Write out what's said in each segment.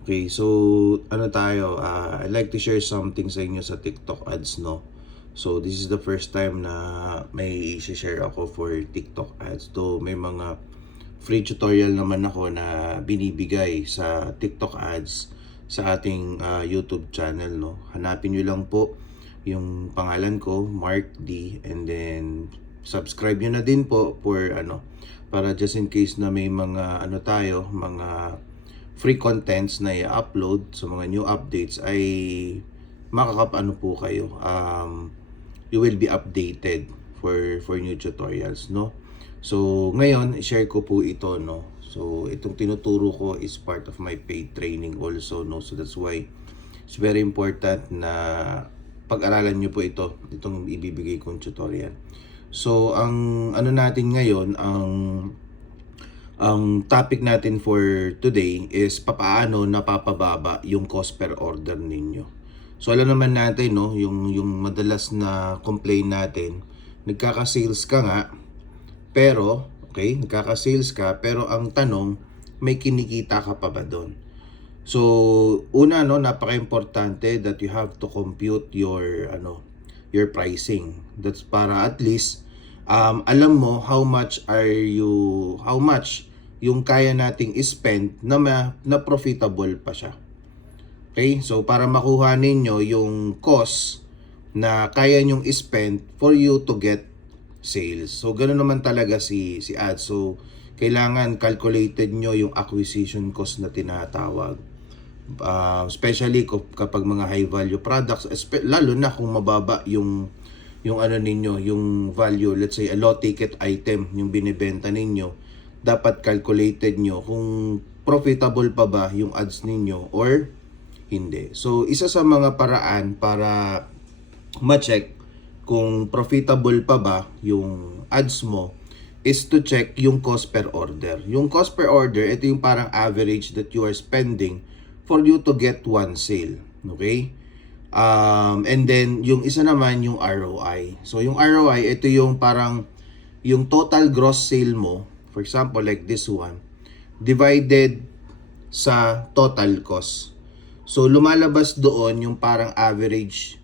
Okay, so ano tayo, I'd like to share something sa inyo sa TikTok ads, no? So this is the first time na may share ako for TikTok ads. To may mga free tutorial naman ako na binibigay sa TikTok ads sa ating YouTube channel, no? Hanapin niyo lang po yung pangalan ko, Mark D, and then subscribe niyo na din po for para just in case na may mga mga free contents na i-upload sa mga new updates ay makakapano po kayo. You will be updated for new tutorials, no? So ngayon i-share ko po ito, no? So itong tinuturo ko is part of my paid training also, no? So that's why it's very important na pag-aralan nyo po itong ibibigay kong tutorial. So ang ano natin ngayon, ang topic natin for today is papaano napapababa yung cost per order ninyo. So alam naman natin, no, yung madalas na complaint natin, nagkaka-sales ka nga, pero nagkaka-sales ka, pero ang tanong, may kinikita ka pa ba doon? So una, no, napaka-importante that you have to compute your pricing. That's para at least alam mo how much yung kaya nating spend na profitable pa siya. Okay? So para makuha ninyo yung cost na kaya nyong spend for you to get sales. So ganoon naman talaga si ads. So kailangan calculated nyo yung acquisition cost na tinatawag. Especially kapag mga high value products, lalo na kung mababa yung ano ninyo, yung value, let's say a low ticket item yung binibenta ninyo, dapat calculated nyo kung profitable pa ba yung ads ninyo or hindi. So isa sa mga paraan para ma-check kung profitable pa ba yung ads mo is to check yung cost per order. Yung cost per order, ito yung parang average that you are spending for you to get one sale. Okay? And then yung isa naman yung ROI. So yung ROI, ito yung parang yung total gross sale mo, for example like this one, divided sa total cost. So lumalabas doon yung parang average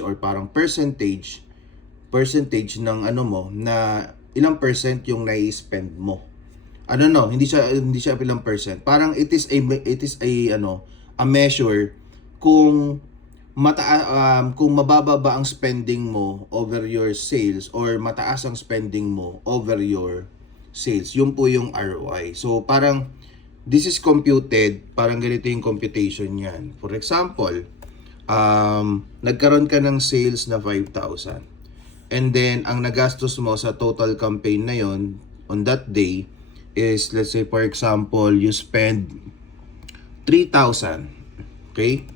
or parang percentage ng ano mo, na ilang percent yung nai-spend mo. Hindi siya ilang percent. Parang it is a measure kung kung mababa ba ang spending mo over your sales or mataas ang spending mo over your sales. Yun po yung ROI. So parang this is computed, parang ganito yung computation niyan. For example, nagkaroon ka ng sales na 5,000. And then ang nagastos mo sa total campaign na yon on that day is, let's say for example, you spend 3,000. Okay?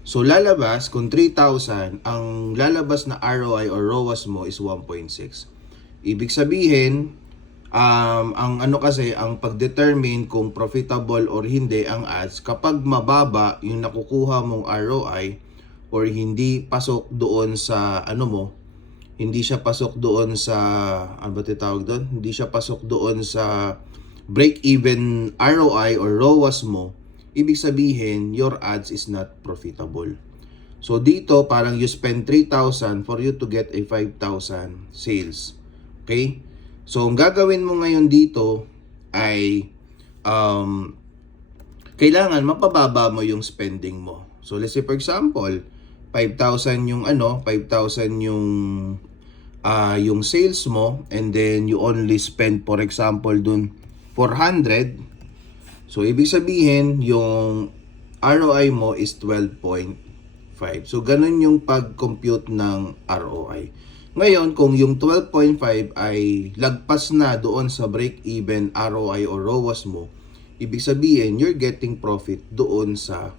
So lalabas, kung 3,000, ang lalabas na ROI or ROAS mo is 1.6. Ibig sabihin, ang pag-determine kung profitable or hindi ang ads, kapag mababa yung nakukuha mong ROI or hindi pasok doon sa hindi siya pasok doon sa, Hindi siya pasok doon sa break-even ROI or ROAS mo, ibig sabihin, your ads is not profitable. So dito, parang you spend 3,000 for you to get a 5,000 sales. Okay? So ang gagawin mo ngayon dito ay kailangan mapababa mo yung spending mo. So let's say for example, 5,000 yung 5,000 yung sales mo, and then you only spend for example dun 400. So, ibig sabihin, yung ROI mo is 12.5. So, ganun yung pag-compute ng ROI. Ngayon, kung yung 12.5 ay lagpas na doon sa break-even ROI or ROAS mo, ibig sabihin, you're getting profit doon sa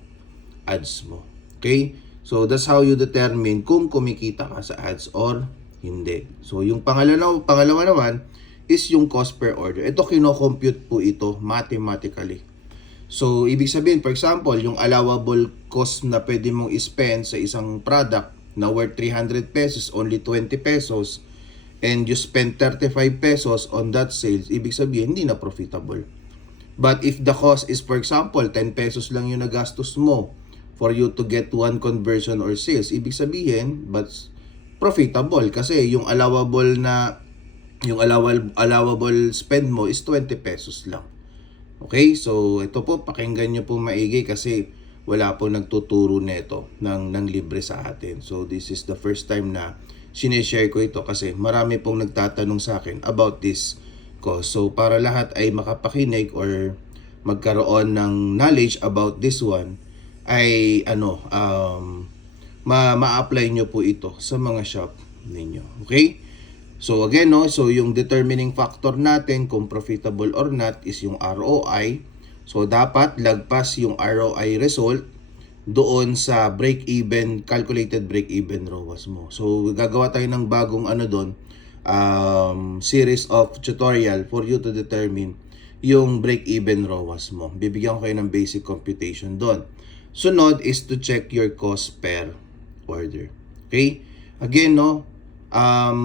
ads mo. Okay? So, that's how you determine kung kumikita ka sa ads or hindi. So, yung pangalawa naman, is yung cost per order. Ito kino-compute po ito mathematically. So, ibig sabihin, for example, yung allowable cost na pwede mong i-spend sa isang product na worth 300 pesos, only 20 pesos, and you spend 35 pesos on that sales, ibig sabihin, hindi na profitable. But if the cost is, for example, 10 pesos lang yung nagastos mo for you to get one conversion or sales, ibig sabihin, but profitable kasi yung allowable spend mo is 20 pesos lang. Okay? So, ito po, pakinggan nyo po maigi kasi wala po nagtuturo nito ng libre sa atin. So, this is the first time na sineshare ko ito kasi marami pong nagtatanong sa akin about this cost. So, para lahat ay makapakinig or magkaroon ng knowledge about this one, ay ma-apply nyo po ito sa mga shop ninyo. Okay? So again, no, so yung determining factor natin kung profitable or not is yung ROI. So dapat lagpas yung ROI result doon sa break-even, calculated break-even ROAS mo. So gagawa tayo ng bagong doon, series of tutorial for you to determine yung break-even ROAS mo. Bibigyan ko kayo ng basic computation doon. Sunod is to check your cost per order. Okay? Again, no,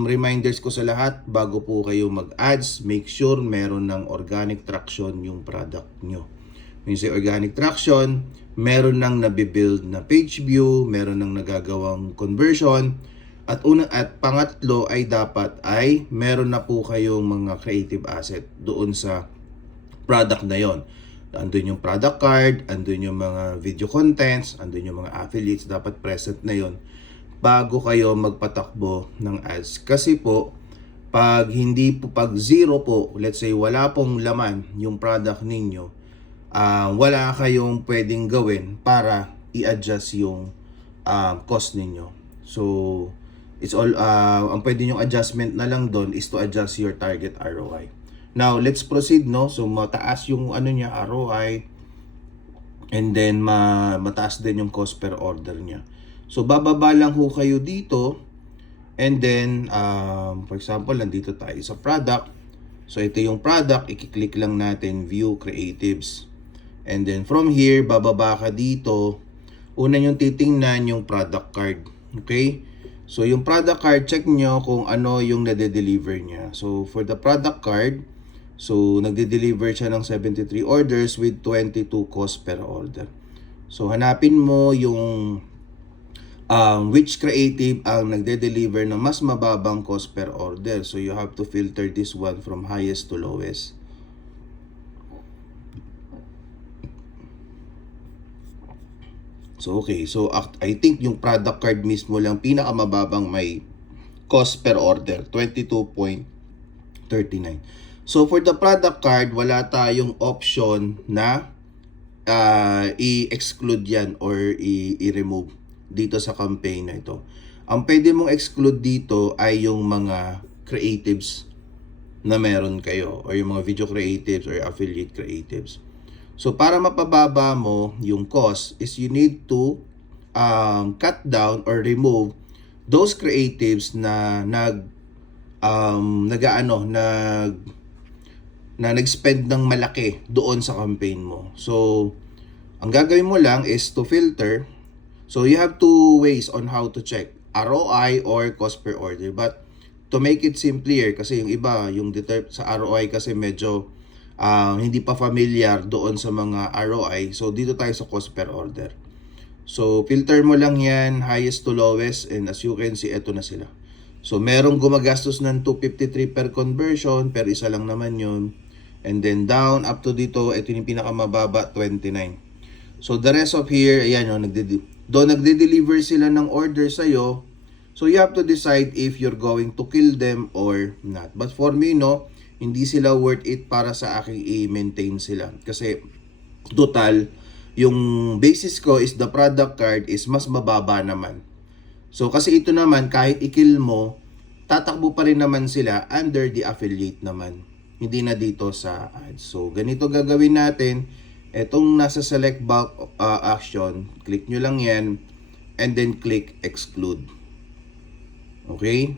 reminders ko sa lahat, bago po kayo mag-ads, make sure meron ng organic traction yung product nyo. When you say organic traction, meron ng nabibuild na page view, meron ng nagagawang conversion, at pangatlo ay dapat ay meron na po kayong mga creative asset doon sa product na yon. Andun yung product card, andun yung mga video contents, andun yung mga affiliates, dapat present na yon bago kayo magpatakbo ng ads. Kasi po, pag zero po, let's say wala pong laman yung product ninyo, wala kayong pwedeng gawin para i-adjust yung cost ninyo. So, it's all, ang pwede yung adjustment na lang doon is to adjust your target ROI. Now, let's proceed, no? So, mataas yung ROI, and then mataas din yung cost per order niya. So, bababa lang ho kayo dito, and then, for example, nandito tayo sa product. So, ito yung product, i-click lang natin, view creatives. And then, from here, bababa ka dito, una yung titingnan yung product card. Okay? So, yung product card, check nyo kung ano yung nade-deliver niya. So, for the product card, so, nagde-deliver siya ng 73 orders with 22 cost per order. So, hanapin mo yung which creative ang nagde-deliver ng mas mababang cost per order. So, you have to filter this one from highest to lowest. So, okay. So, I think yung product card mismo lang pinakamababang may cost per order, 22.39. So, for the product card, wala tayong option na i-exclude yan or i-remove dito sa campaign na ito. Ang pwede mong exclude dito ay yung mga creatives na meron kayo or yung mga video creatives or affiliate creatives. So, para mapababa mo yung cost is you need to cut down or remove those creatives na nag-spend ng malaki doon sa campaign mo. So, ang gagawin mo lang is to filter. So, you have two ways on how to check, ROI or cost per order. But, to make it simpler, kasi yung iba, yung sa ROI kasi medyo hindi pa familiar doon sa mga ROI. So, dito tayo sa cost per order. So, filter mo lang yan, highest to lowest, and as you can see, eto na sila. So, merong gumagastos ng 253 per conversion, per isa lang naman yun. And then down up to dito, ito yung pinakamababa, 29. So, the rest of here, ayan yun, nagde-deliver sila ng order sa'yo. So, you have to decide if you're going to kill them or not. But for me, no, hindi sila worth it para sa aking i-maintain sila. Kasi, total, yung basis ko is the product card is mas mababa naman. So, kasi ito naman, kahit i-kill mo, tatakbo pa rin naman sila under the affiliate naman. Hindi na dito sa ads. So, ganito gagawin natin. Etong nasa select bulk action, click nyo lang yan, and then click exclude. Okay?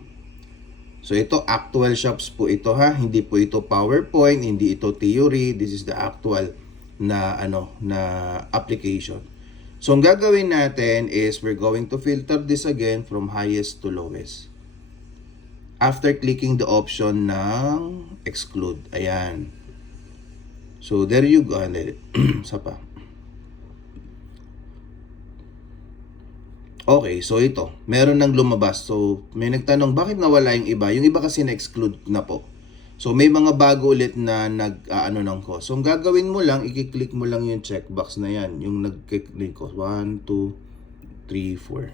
So, ito actual shops po ito ha. Hindi po ito PowerPoint, hindi ito theory. This is the actual na application. So, ang gagawin natin is we're going to filter this again from highest to lowest. After clicking the option ng exclude. Ayan. So there you go. Isa pa. Okay, so ito, meron nang lumabas. So, may nagtanong, bakit nawala yung iba? Yung iba kasi na-exclude na po. So, may mga bago ulit na nag-ano ng cost. So, ang gagawin mo lang, i-click mo lang yung checkbox na yan. Yung nag-click ko. 1, 2, 3, 4.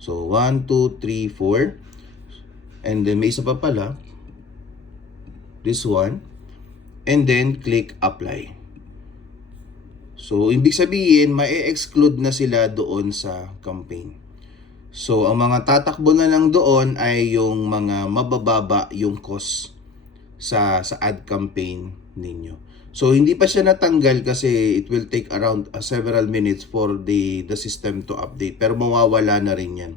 So, 1, 2, 3, 4. And then, may isa pa pala. This one. And then, click apply. So, ibig sabihin, ma-exclude na sila doon sa campaign. So, ang mga tatakbo na lang doon ay yung mga mabababa yung cost sa ad campaign ninyo. So, hindi pa siya natanggal kasi it will take around several minutes for the system to update. Pero mawawala na rin yan.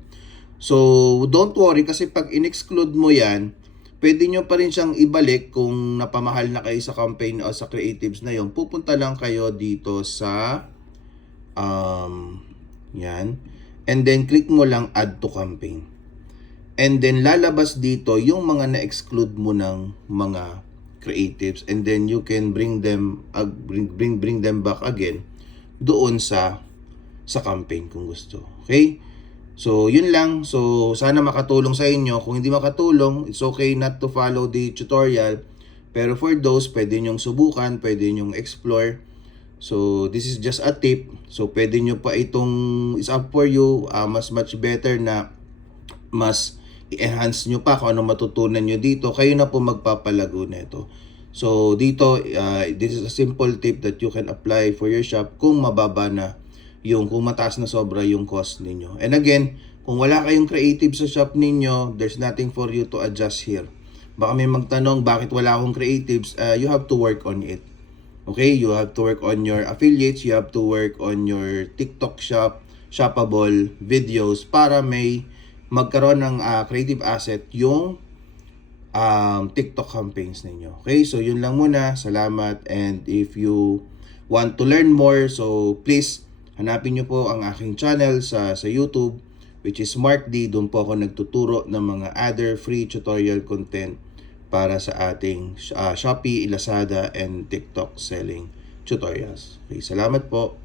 So, don't worry kasi pag in-exclude mo yan, pwede nyo pa rin siyang ibalik kung napamahal na kayo sa campaign o sa creatives na yon. Pupunta lang kayo dito sa yan. And then click mo lang add to campaign. And then lalabas dito yung mga na-exclude mo ng mga creatives, and then you can bring them bring them back again doon sa campaign kung gusto. Okay? So, yun lang. So, sana makatulong sa inyo. Kung hindi makatulong, it's okay not to follow the tutorial. Pero for those, pwede nyong subukan, pwede nyong explore. So, this is just a tip. So, pwede nyo pa itong, it's up for you. Much better na mas i-enhance nyo pa kung ano matutunan nyo dito. Kayo na po magpapalago nito. So, dito, this is a simple tip that you can apply for your shop kung mababa na kung mataas na sobra yung cost ninyo. And again, kung wala kayong creative sa shop ninyo, there's nothing for you to adjust here. Baka may magtanong, bakit wala akong creatives? You have to work on it. Okay? You have to work on your affiliates, you have to work on your TikTok shop, shoppable videos para may magkaroon ng creative asset yung TikTok campaigns ninyo. Okay? So, yun lang muna. Salamat. And if you want to learn more, so please, hanapin nyo po ang aking channel sa YouTube, which is Mark D. Doon po ako nagtuturo ng mga other free tutorial content para sa ating Shopee, Lazada, and TikTok selling tutorials. Okay, salamat po.